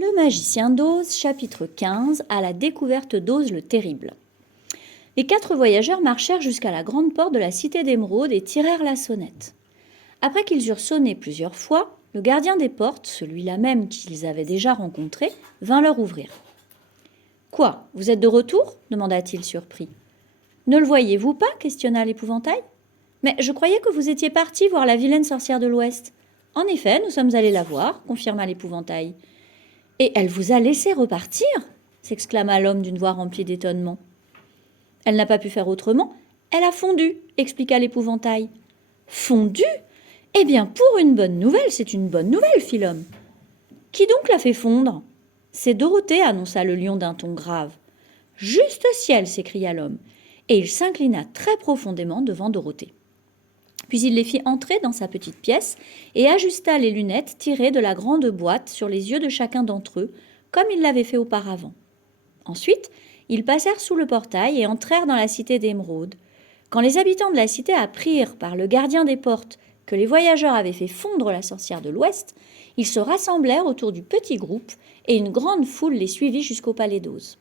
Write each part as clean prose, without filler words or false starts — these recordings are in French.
Le magicien d'Oz, chapitre 15, à la découverte d'Oz le terrible. Les 4 voyageurs marchèrent jusqu'à la grande porte de la cité d'Émeraude et tirèrent la sonnette. Après qu'ils eurent sonné plusieurs fois, le gardien des portes, celui-là même qu'ils avaient déjà rencontré, vint leur ouvrir. « Quoi, vous êtes de retour ?» demanda-t-il surpris. « Ne le voyez-vous pas ?» questionna l'épouvantail. « Mais je croyais que vous étiez parti voir la vilaine sorcière de l'Ouest. »« En effet, nous sommes allés la voir, » confirma l'épouvantail. « Et elle vous a laissé repartir ?» s'exclama l'homme d'une voix remplie d'étonnement. « Elle n'a pas pu faire autrement. Elle a fondu, » expliqua l'épouvantail. « Fondu ? Eh bien, pour une bonne nouvelle, c'est une bonne nouvelle, fit l'homme. « Qui donc l'a fait fondre ?»« C'est Dorothée, » annonça le lion d'un ton grave. « Juste ciel !» s'écria l'homme, et il s'inclina très profondément devant Dorothée. Puis il les fit entrer dans sa petite pièce et ajusta les lunettes tirées de la grande boîte sur les yeux de chacun d'entre eux, comme il l'avait fait auparavant. Ensuite, ils passèrent sous le portail et entrèrent dans la cité d'Émeraude. Quand les habitants de la cité apprirent par le gardien des portes que les voyageurs avaient fait fondre la sorcière de l'Ouest, ils se rassemblèrent autour du petit groupe et une grande foule les suivit jusqu'au palais d'Oz.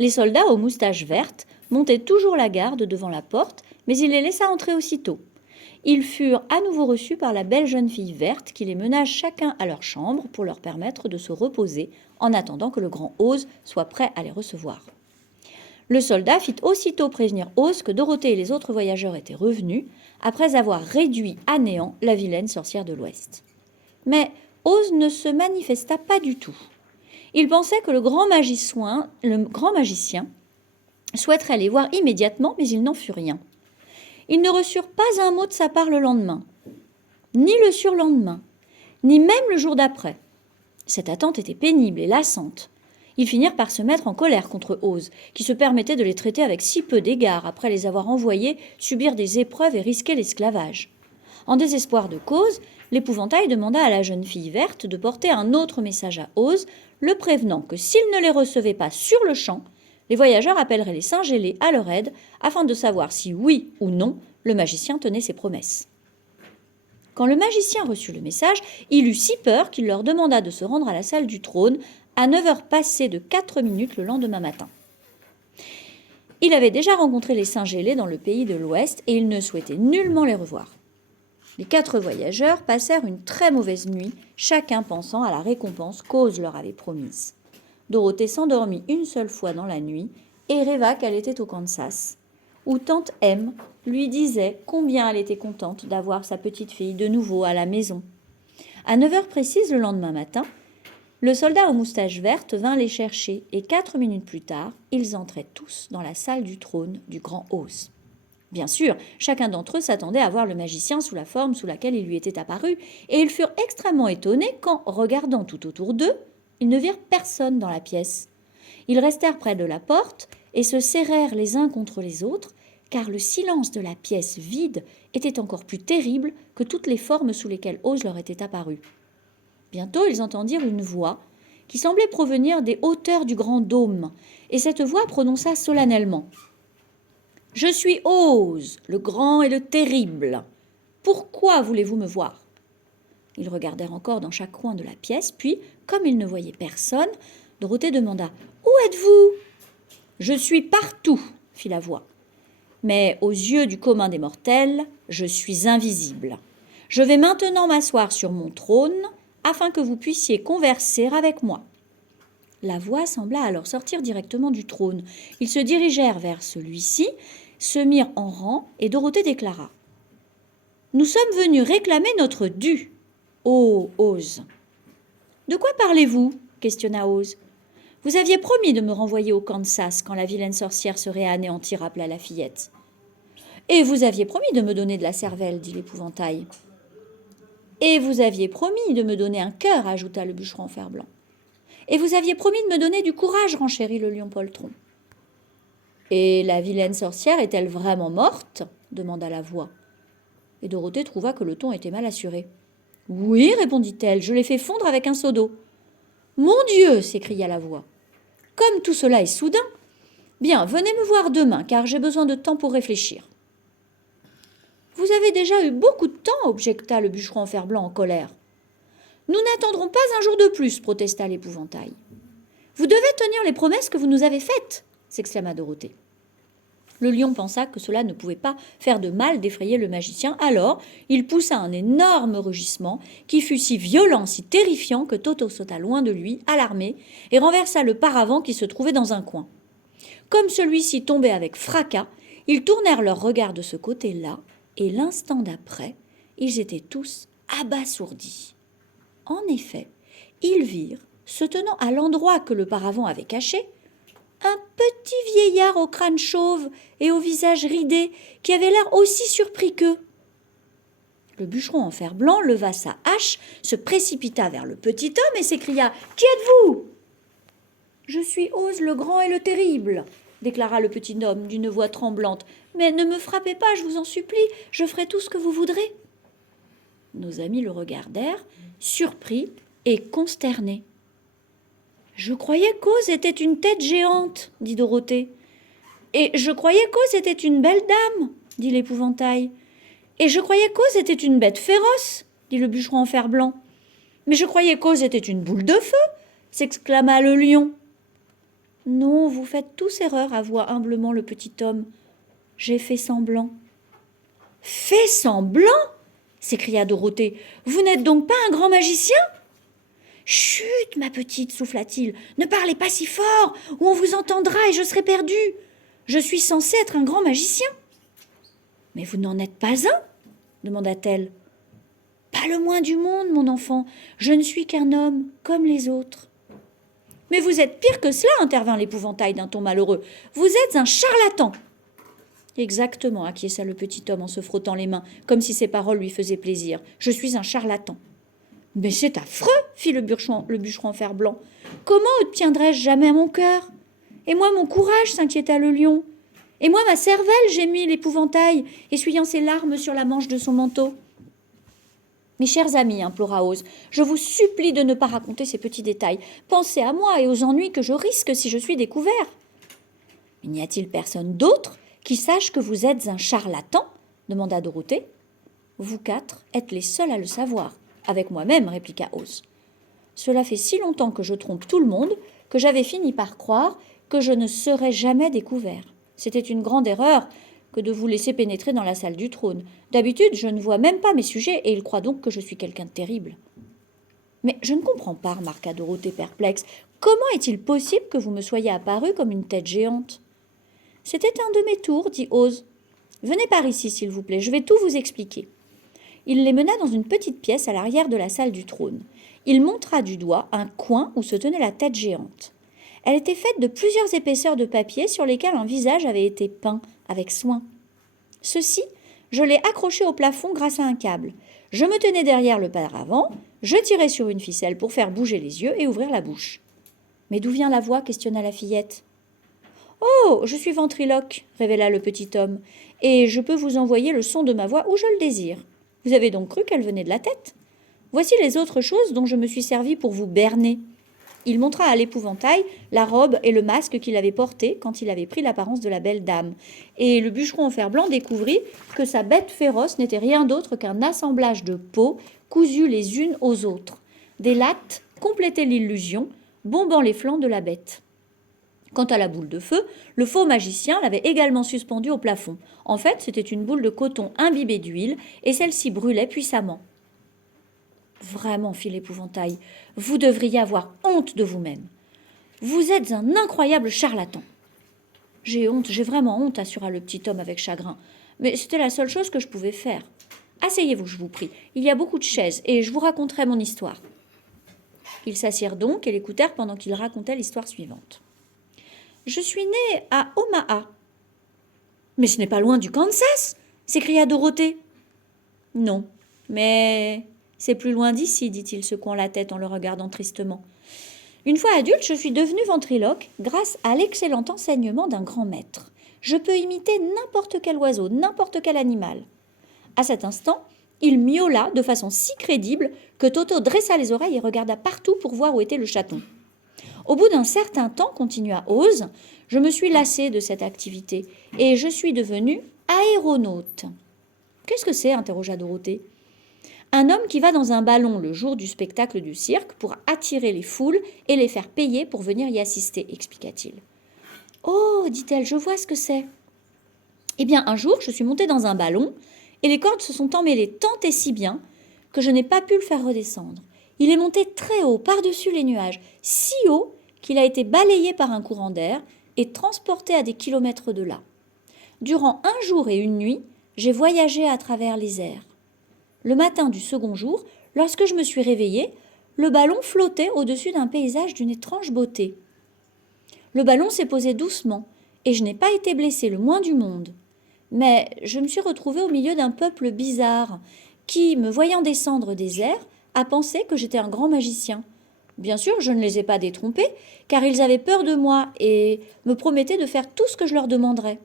Les soldats aux moustaches vertes montaient toujours la garde devant la porte, mais il les laissa entrer aussitôt. Ils furent à nouveau reçus par la belle jeune fille verte qui les mena chacun à leur chambre pour leur permettre de se reposer en attendant que le grand Oz soit prêt à les recevoir. Le soldat fit aussitôt prévenir Oz que Dorothée et les autres voyageurs étaient revenus après avoir réduit à néant la vilaine sorcière de l'Ouest. Mais Oz ne se manifesta pas du tout. Il pensait que le grand magicien souhaiterait les voir immédiatement, mais il n'en fut rien. Ils ne reçurent pas un mot de sa part le lendemain, ni le surlendemain, ni même le jour d'après. Cette attente était pénible et lassante. Ils finirent par se mettre en colère contre Oz, qui se permettait de les traiter avec si peu d'égard après les avoir envoyés subir des épreuves et risquer l'esclavage. En désespoir de cause, l'épouvantail demanda à la jeune fille verte de porter un autre message à Oz, le prévenant que s'il ne les recevait pas sur le champ, les voyageurs appelleraient les singes ailés à leur aide afin de savoir si oui ou non le magicien tenait ses promesses. Quand le magicien reçut le message, il eut si peur qu'il leur demanda de se rendre à la salle du trône à 9h passées de 4 minutes le lendemain matin. Il avait déjà rencontré les singes ailés dans le pays de l'Ouest et il ne souhaitait nullement les revoir. Les 4 voyageurs passèrent une très mauvaise nuit, chacun pensant à la récompense qu'Oz leur avait promise. Dorothée s'endormit une seule fois dans la nuit et rêva qu'elle était au Kansas, où tante M lui disait combien elle était contente d'avoir sa petite fille de nouveau à la maison. À 9h précises le lendemain matin, le soldat aux moustaches vertes vint les chercher et 4 minutes plus tard, ils entraient tous dans la salle du trône du grand Oz. Bien sûr, chacun d'entre eux s'attendait à voir le magicien sous la forme sous laquelle il lui était apparu, et ils furent extrêmement étonnés quand, regardant tout autour d'eux, ils ne virent personne dans la pièce. Ils restèrent près de la porte et se serrèrent les uns contre les autres, car le silence de la pièce vide était encore plus terrible que toutes les formes sous lesquelles Oz leur était apparu. Bientôt, ils entendirent une voix qui semblait provenir des hauteurs du grand dôme, et cette voix prononça solennellement « Je suis Oz, le grand et le terrible. Pourquoi voulez-vous me voir ?» Ils regardèrent encore dans chaque coin de la pièce, puis, comme ils ne voyaient personne, Dorothée demanda « Où êtes-vous » ?« Je suis partout, » fit la voix. « Mais aux yeux du commun des mortels, je suis invisible. Je vais maintenant m'asseoir sur mon trône afin que vous puissiez converser avec moi. » La voix sembla alors sortir directement du trône. Ils se dirigèrent vers celui-ci, se mirent en rang et Dorothée déclara « Nous sommes venus réclamer notre dû. » « Oh, Oz !»« De quoi parlez-vous » questionna Oz. « Vous aviez promis de me renvoyer au Kansas quand la vilaine sorcière serait anéantie, rappela la fillette. »« Et vous aviez promis de me donner de la cervelle, dit l'épouvantail. »« Et vous aviez promis de me donner un cœur, ajouta le bûcheron en fer-blanc. »« Et vous aviez promis de me donner du courage, renchérit le lion poltron. »« Et la vilaine sorcière est-elle vraiment morte ?» demanda la voix. Et Dorothée trouva que le ton était mal assuré. « Oui, répondit-elle, je l'ai fait fondre avec un seau d'eau. »« Mon Dieu !» s'écria la voix. « Comme tout cela est soudain. Bien, venez me voir demain, car j'ai besoin de temps pour réfléchir. »« Vous avez déjà eu beaucoup de temps, objecta le bûcheron en fer-blanc en colère. »« Nous n'attendrons pas un jour de plus, protesta l'épouvantail. Vous devez tenir les promesses que vous nous avez faites, s'exclama Dorothée. Le lion pensa que cela ne pouvait pas faire de mal d'effrayer le magicien, alors il poussa un énorme rugissement qui fut si violent, si terrifiant que Toto sauta loin de lui, alarmé, et renversa le paravent qui se trouvait dans un coin. Comme celui-ci tombait avec fracas, ils tournèrent leurs regards de ce côté-là, et l'instant d'après, ils étaient tous abasourdis. En effet, ils virent, se tenant à l'endroit que le paravent avait caché, un petit vieillard au crâne chauve et au visage ridé qui avait l'air aussi surpris qu'eux. Le bûcheron en fer blanc leva sa hache, se précipita vers le petit homme et s'écria « Qui êtes-vous » ? « Je suis Ose le grand et le terrible » déclara le petit homme d'une voix tremblante. « Mais ne me frappez pas, je vous en supplie, je ferai tout ce que vous voudrez. » Nos amis le regardèrent, surpris et consternés. « Je croyais qu'Ose était une tête géante, » dit Dorothée. « Et je croyais qu'Ose était une belle dame, » dit l'épouvantail. « Et je croyais qu'Ose était une bête féroce, » dit le bûcheron en fer blanc. « Mais je croyais qu'Ose était une boule de feu, » s'exclama le lion. « Non, vous faites tous erreur, avoua humblement le petit homme. J'ai fait semblant. »« Fait semblant » s'écria Dorothée. « Vous n'êtes donc pas un grand magicien ?»« Chut, ma petite, souffla-t-il, ne parlez pas si fort, ou on vous entendra et je serai perdue. Je suis censée être un grand magicien. »« Mais vous n'en êtes pas un ?» demanda-t-elle. « Pas le moins du monde, mon enfant, je ne suis qu'un homme, comme les autres. »« Mais vous êtes pire que cela, intervint l'épouvantail d'un ton malheureux. Vous êtes un charlatan. » Exactement, acquiesça le petit homme en se frottant les mains, comme si ces paroles lui faisaient plaisir. Je suis un charlatan. Mais c'est affreux, fit le bûcheron en fer blanc. Comment obtiendrais-je jamais mon cœur? Et moi mon courage, s'inquiéta le lion. Et moi ma cervelle, gémit l'épouvantail, essuyant ses larmes sur la manche de son manteau. Mes chers amis, implora Ose, je vous supplie de ne pas raconter ces petits détails. Pensez à moi et aux ennuis que je risque si je suis découvert. Mais n'y a-t-il personne d'autre qui sache que vous êtes un charlatan ? Demanda Dorothée. Vous quatre êtes les seuls à le savoir. Avec moi-même, répliqua Ose. Cela fait si longtemps que je trompe tout le monde que j'avais fini par croire que je ne serais jamais découvert. C'était une grande erreur que de vous laisser pénétrer dans la salle du trône. D'habitude, je ne vois même pas mes sujets et ils croient donc que je suis quelqu'un de terrible. Mais je ne comprends pas, remarqua Dorothée perplexe. Comment est-il possible que vous me soyez apparu comme une tête géante ? C'était un de mes tours, dit Ose. Venez par ici, s'il vous plaît, je vais tout vous expliquer. Il les mena dans une petite pièce à l'arrière de la salle du trône. Il montra du doigt un coin où se tenait la tête géante. Elle était faite de plusieurs épaisseurs de papier sur lesquels un visage avait été peint avec soin. Ceci, je l'ai accroché au plafond grâce à un câble. Je me tenais derrière le paravent, je tirais sur une ficelle pour faire bouger les yeux et ouvrir la bouche. « Mais d'où vient la voix ?» questionna la fillette. « Oh, je suis ventriloque, » révéla le petit homme, « et je peux vous envoyer le son de ma voix où je le désire. Vous avez donc cru qu'elle venait de la tête ? Voici les autres choses dont je me suis servi pour vous berner. » Il montra à l'épouvantail la robe et le masque qu'il avait porté quand il avait pris l'apparence de la belle dame. Et le bûcheron en fer blanc découvrit que sa bête féroce n'était rien d'autre qu'un assemblage de peaux cousues les unes aux autres. Des lattes complétaient l'illusion, bombant les flancs de la bête. Quant à la boule de feu, le faux magicien l'avait également suspendue au plafond. En fait, c'était une boule de coton imbibée d'huile et celle-ci brûlait puissamment. Vraiment, fit l'épouvantail, vous devriez avoir honte de vous-même. Vous êtes un incroyable charlatan. J'ai honte, j'ai vraiment honte, assura le petit homme avec chagrin. Mais c'était la seule chose que je pouvais faire. Asseyez-vous, je vous prie. Il y a beaucoup de chaises et je vous raconterai mon histoire. Ils s'assirent donc et l'écoutèrent pendant qu'il racontait l'histoire suivante. Je suis née à Omaha. Mais ce n'est pas loin du Kansas, s'écria Dorothée. Non, mais c'est plus loin d'ici, dit-il, secouant la tête en le regardant tristement. Une fois adulte, je suis devenue ventriloque grâce à l'excellent enseignement d'un grand maître. Je peux imiter n'importe quel oiseau, n'importe quel animal. À cet instant, il miaula de façon si crédible que Toto dressa les oreilles et regarda partout pour voir où était le chaton. Au bout d'un certain temps, continua Ose, je me suis lassée de cette activité et je suis devenue aéronaute. Qu'est-ce que c'est ? Interrogea Dorothée. Un homme qui va dans un ballon le jour du spectacle du cirque pour attirer les foules et les faire payer pour venir y assister, expliqua-t-il. Oh, dit-elle, je vois ce que c'est. Eh bien, un jour, je suis montée dans un ballon et les cordes se sont emmêlées tant et si bien que je n'ai pas pu le faire redescendre. Il est monté très haut, par-dessus les nuages, si haut qu'il a été balayé par un courant d'air et transporté à des kilomètres de là. Durant 1 jour et 1 nuit, j'ai voyagé à travers les airs. Le matin du second jour, lorsque je me suis réveillée, le ballon flottait au-dessus d'un paysage d'une étrange beauté. Le ballon s'est posé doucement et je n'ai pas été blessée le moins du monde. Mais je me suis retrouvée au milieu d'un peuple bizarre qui, me voyant descendre des airs, a pensé que j'étais un grand magicien. Bien sûr, je ne les ai pas détrompés, car ils avaient peur de moi et me promettaient de faire tout ce que je leur demanderais.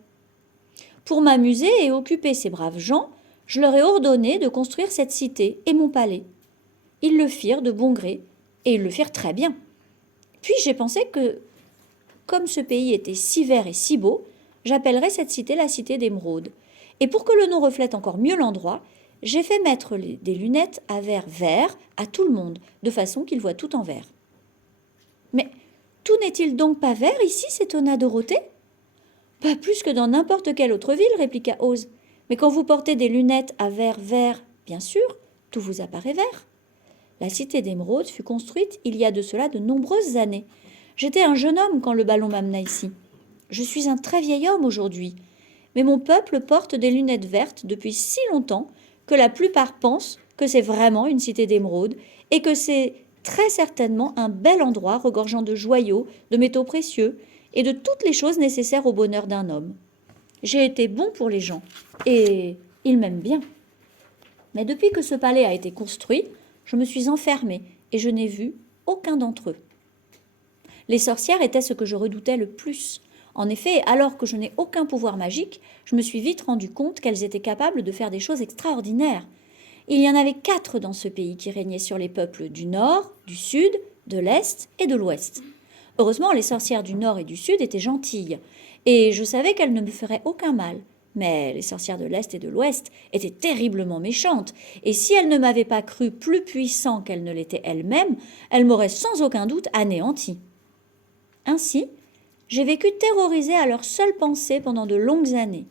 Pour m'amuser et occuper ces braves gens, je leur ai ordonné de construire cette cité et mon palais. Ils le firent de bon gré, et ils le firent très bien. Puis j'ai pensé que, comme ce pays était si vert et si beau, j'appellerais cette cité la cité d'Émeraude. Et pour que le nom reflète encore mieux l'endroit, j'ai fait mettre des lunettes à verre vert à tout le monde, de façon qu'ils voient tout en vert. Mais tout n'est-il donc pas vert ici, s'étonna Dorothée. Pas plus que dans n'importe quelle autre ville, répliqua Ose. Mais quand vous portez des lunettes à verre vert, bien sûr, tout vous apparaît vert. La cité d'Émeraude fut construite il y a de cela de nombreuses années. J'étais un jeune homme quand le ballon m'amena ici. Je suis un très vieil homme aujourd'hui. Mais mon peuple porte des lunettes vertes depuis si longtemps que la plupart pensent que c'est vraiment une cité d'Émeraude et que c'est très certainement un bel endroit regorgeant de joyaux, de métaux précieux et de toutes les choses nécessaires au bonheur d'un homme. J'ai été bon pour les gens et ils m'aiment bien. Mais depuis que ce palais a été construit, je me suis enfermée et je n'ai vu aucun d'entre eux. Les sorcières étaient ce que je redoutais le plus. En effet, alors que je n'ai aucun pouvoir magique, je me suis vite rendu compte qu'elles étaient capables de faire des choses extraordinaires. Il y en avait 4 dans ce pays qui régnaient sur les peuples du nord, du sud, de l'est et de l'ouest. Heureusement, les sorcières du nord et du sud étaient gentilles, et je savais qu'elles ne me feraient aucun mal. Mais les sorcières de l'est et de l'ouest étaient terriblement méchantes, et si elles ne m'avaient pas cru plus puissant qu'elles ne l'étaient elles-mêmes, elles m'auraient sans aucun doute anéanti. Ainsi, j'ai vécu terrorisée à leur seule pensée pendant de longues années.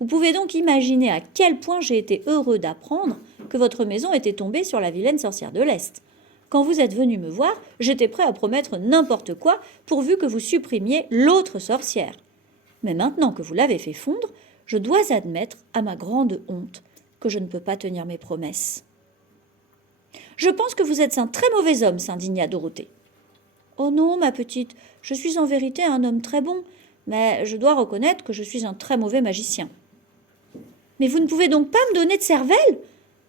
Vous pouvez donc imaginer à quel point j'ai été heureux d'apprendre que votre maison était tombée sur la vilaine sorcière de l'Est. Quand vous êtes venu me voir, j'étais prêt à promettre n'importe quoi pourvu que vous supprimiez l'autre sorcière. Mais maintenant que vous l'avez fait fondre, je dois admettre, à ma grande honte, que je ne peux pas tenir mes promesses. « Je pense que vous êtes un très mauvais homme, s'indigna Dorothée. « Oh non, ma petite, je suis en vérité un homme très bon, mais je dois reconnaître que je suis un très mauvais magicien. »« Mais vous ne pouvez donc pas me donner de cervelle ?»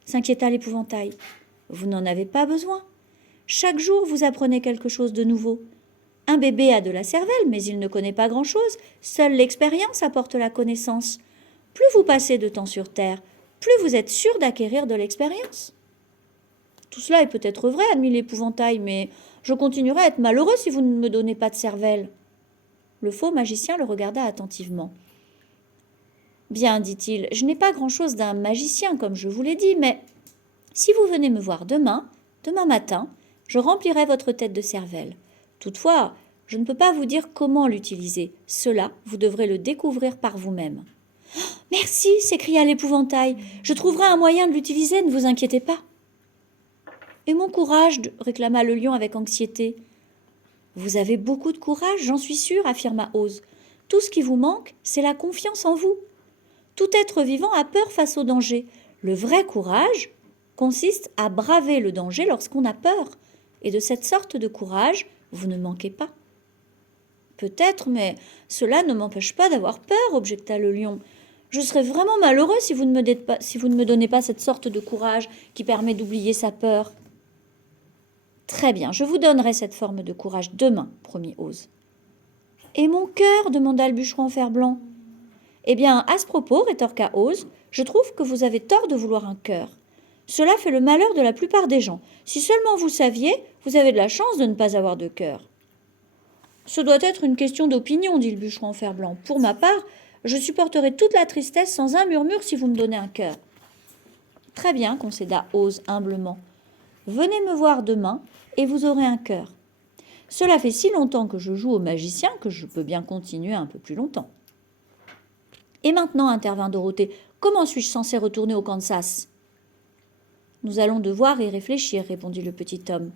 s'inquiéta l'épouvantail. « Vous n'en avez pas besoin. Chaque jour, vous apprenez quelque chose de nouveau. Un bébé a de la cervelle, mais il ne connaît pas grand-chose. Seule l'expérience apporte la connaissance. Plus vous passez de temps sur Terre, plus vous êtes sûr d'acquérir de l'expérience. » « Tout cela est peut-être vrai, admit l'épouvantail, mais je continuerai à être malheureux si vous ne me donnez pas de cervelle. » Le faux magicien le regarda attentivement. « Bien, dit-il, je n'ai pas grand-chose d'un magicien, comme je vous l'ai dit, mais si vous venez me voir demain matin, je remplirai votre tête de cervelle. Toutefois, je ne peux pas vous dire comment l'utiliser. Cela, vous devrez le découvrir par vous-même. Oh, « Merci, s'écria l'épouvantail. Je trouverai un moyen de l'utiliser, ne vous inquiétez pas. » « Et mon courage » réclama le lion avec anxiété. « Vous avez beaucoup de courage, j'en suis sûre, affirma Ose. Tout ce qui vous manque, c'est la confiance en vous. Tout être vivant a peur face au danger. Le vrai courage consiste à braver le danger lorsqu'on a peur. Et de cette sorte de courage, vous ne manquez pas. »« Peut-être, mais cela ne m'empêche pas d'avoir peur, objecta le lion. Je serais vraiment malheureux si vous ne me donnez pas cette sorte de courage qui permet d'oublier sa peur. » « Très bien, je vous donnerai cette forme de courage demain, promit Ose. »« Et mon cœur » demanda le bûcheron en fer blanc. « Eh bien, à ce propos, rétorqua Ose, je trouve que vous avez tort de vouloir un cœur. Cela fait le malheur de la plupart des gens. Si seulement vous saviez, vous avez de la chance de ne pas avoir de cœur. »« Ce doit être une question d'opinion, dit le bûcheron en fer blanc. Pour ma part, je supporterai toute la tristesse sans un murmure si vous me donnez un cœur. » Très bien, concéda Ose humblement. Venez me voir demain et vous aurez un cœur. Cela fait si longtemps que je joue au magicien que je peux bien continuer un peu plus longtemps. Et maintenant, intervint Dorothée, comment suis-je censée retourner au Kansas ? Nous allons devoir y réfléchir, répondit le petit homme.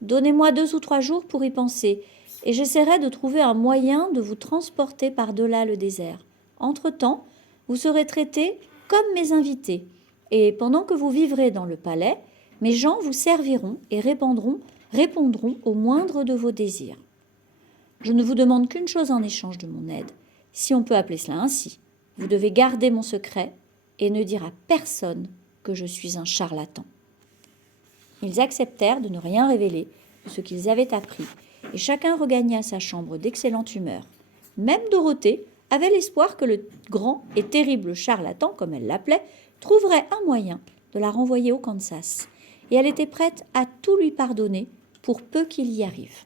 Donnez-moi 2 ou 3 jours pour y penser, et j'essaierai de trouver un moyen de vous transporter par-delà le désert. Entre-temps, vous serez traités comme mes invités, et pendant que vous vivrez dans le palais, mes gens vous serviront et répondront au moindre de vos désirs. Je ne vous demande qu'une chose en échange de mon aide, si on peut appeler cela ainsi. Vous devez garder mon secret et ne dire à personne que je suis un charlatan. Ils acceptèrent de ne rien révéler de ce qu'ils avaient appris, et chacun regagna sa chambre d'excellente humeur. Même Dorothée avait l'espoir que le grand et terrible charlatan, comme elle l'appelait, trouverait un moyen de la renvoyer au Kansas, et elle était prête à tout lui pardonner pour peu qu'il y arrive.